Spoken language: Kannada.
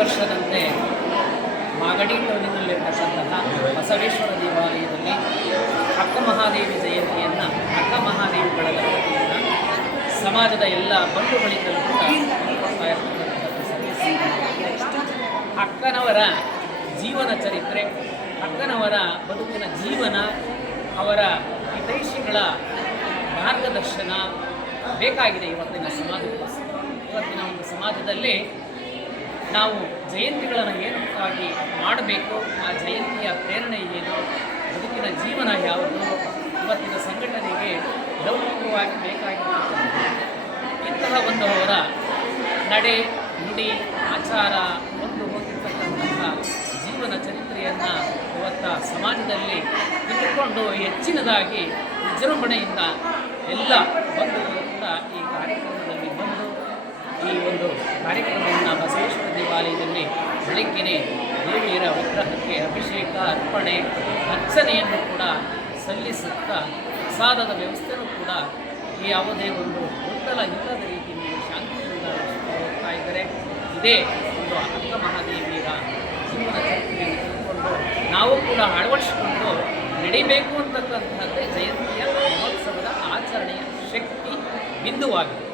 ವರ್ಷದಂತೆ ಮಾಗಡಿ ಟೌನಿನಲ್ಲಿರ್ತಕ್ಕಂತಹ ಬಸವೇಶ್ವರ ದೇವಾಲಯದಲ್ಲಿ ಅಕ್ಕ ಮಹಾದೇವಿ ಜಯಂತಿಯನ್ನು ಅಕ್ಕ ಮಹಾದೇವಿ ಬಳಗದ ವತಿಯಿಂದ ಸಮಾಜದ ಎಲ್ಲ ಬಂಧುಗಳಿಂದಲೂ ಕೂಡ ಅಕ್ಕನವರ ಜೀವನ ಚರಿತ್ರೆ, ಅಕ್ಕನವರ ಬದುಕಿನ ಜೀವನ, ಅವರ ಹಿತೈಷಿಗಳ ಮಾರ್ಗದರ್ಶನ ಬೇಕಾಗಿದೆ ಇವತ್ತಿನ ಸಮಾಜಕ್ಕೋಸ್ಕರ. ಇವತ್ತಿನ ಒಂದು ಸಮಾಜದಲ್ಲಿ ನಾವು ಜಯಂತಿಗಳನ್ನು ಏನಕ್ಕಾಗಿ ಮಾಡಬೇಕು, ಆ ಜಯಂತಿಯ ಪ್ರೇರಣೆ ಏನು, ಬದುಕಿನ ಜೀವನ ಯಾವುದು, ಇವತ್ತಿನ ಸಂಘಟನೆಗೆ ಲೌಕಿಕವಾಗಿ ಬೇಕಾಗಿರ್ತಕ್ಕಂಥ ಇಂತಹ ಒಂದು ಅವರ ನಡೆ ನುಡಿ ಆಚಾರ ಒಂದು ಹೋಗಿರ್ತಕ್ಕಂತಹ ಜೀವನ ಚರಿತ್ರೆಯನ್ನು ಇವತ್ತ ಸಮಾಜದಲ್ಲಿ ತಿಳ್ಕೊಂಡು ಹೆಚ್ಚಿನದಾಗಿ ವಿಜೃಂಭಣೆಯಿಂದ ಎಲ್ಲ ಬಂಧುಗಳು ಕೂಡ ಈ ಕಾರ್ಯಕ್ರಮದಲ್ಲಿ ಬಂದು ಈ ಒಂದು ಕಾರ್ಯಕ್ರಮವನ್ನು ಬಸವೇಶ್ವರ ದೇವಾಲಯದಲ್ಲಿ ಬೆಳಗ್ಗೆನೇ ದೇವಿಯರ ವಿಗ್ರಹಕ್ಕೆ ಅಭಿಷೇಕ ಅರ್ಪಣೆ ಅರ್ಚನೆಯನ್ನು ಕೂಡ ಸಲ್ಲಿಸುತ್ತಾ ಪ್ರಸಾದದ ವ್ಯವಸ್ಥೆಯೂ ಕೂಡ ಯಾವುದೇ ಒಂದು ಗೊಂದಲ ಇಲ್ಲದ ರೀತಿಯಲ್ಲಿ ಶಾಂತಿಯಿಂದ ಹೋಗ್ತಾ ಇದ್ದಾರೆ. ಇದೇ ಒಂದು ಅಕ್ಕ ಮಹಾದೇವಿಯರ ಜೀವನ ಚರಿತ್ರೆಯನ್ನು ತಿಳ್ಕೊಂಡು ನಾವು ಕೂಡ ಅಳವಡಿಸಿಕೊಂಡು ನಡಿಬೇಕು ಅಂತಕ್ಕಂಥದ್ದೇ ಜಯಂತಿಯ ಮಹೋತ್ಸವದ ಆಚರಣೆಯ ಶಕ್ತಿ ಬಿಂದುವಾಗಿದೆ.